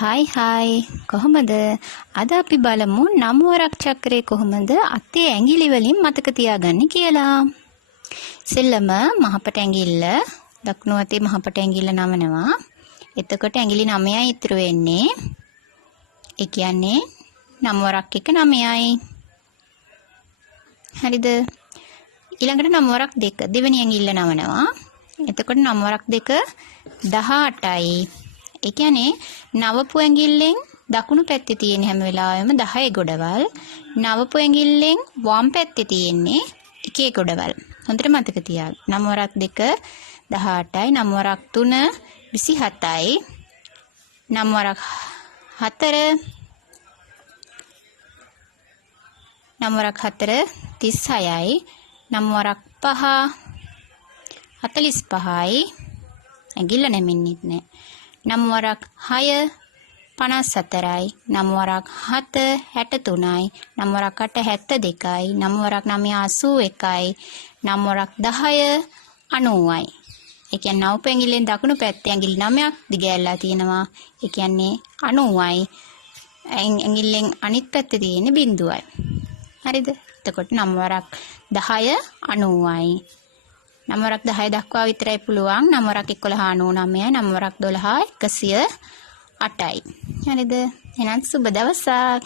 Hi කොහොමද? අද අපි බලමු නම් වරක් චක්‍රය කොහොමද අතේ ඇඟිලි වලින් මතක තියාගන්නේ කියලා. සෙල්ලම මහපට ඇඟිල්ල දකුණු අතේ මහපට ඇඟිල්ල නමනවා. එතකොට ඇඟිලි 9යි ඉතුරු වෙන්නේ. ඒ කියන්නේ නම් වරක් එක 9යි. හරිද? ඊළඟට නම් වරක් දෙක දෙවෙනි ඇඟිල්ල නමනවා. එතකොට නම් වරක් දෙක 18යි. ඒ කියන්නේ නවපු ඇඟිල්ලෙන් දකුණු පැත්තේ තියෙන හැම වෙලාවෙම 10 ගොඩවල්, නවපු ඇඟිල්ලෙන් වම් පැත්තේ තියෙන්නේ 1 ගොඩවල්. හොඳට මතක තියාගන්න. නම් වරක් 2 18යි, නම් වරක් 3 27යි, නම් වරක් 4 36යි, නම් වරක් 5 45යි. ඇඟිල්ල නැමෙන්නෙත් නෑ. නම් වරක් 6 54යි, නම් වරක් 7 63යි, නම් වරක් 8 72යි, නම් වරක් 9 81යි, නම් වරක් 10 90යි. ඒ කියන්නේ නව පැංගිල්ලෙන් දකුණු පැත්තේ ඇඟිලි 9ක් දිගෑරලා තියෙනවා. ඒ කියන්නේ 90යි. ඇඟිල්ලෙන් අනිත් පැත්තේ තියෙන්නේ බිඳුවයි. හරිද? එතකොට නම් වරක් 10 90යි. නම් වරක් 10 දක්වා විතරයි පුළුවන්. නම් වරක් 11 99යි, නම් වරක් 12 108යි. හරිද? එහෙනම් සුබ දවසක්.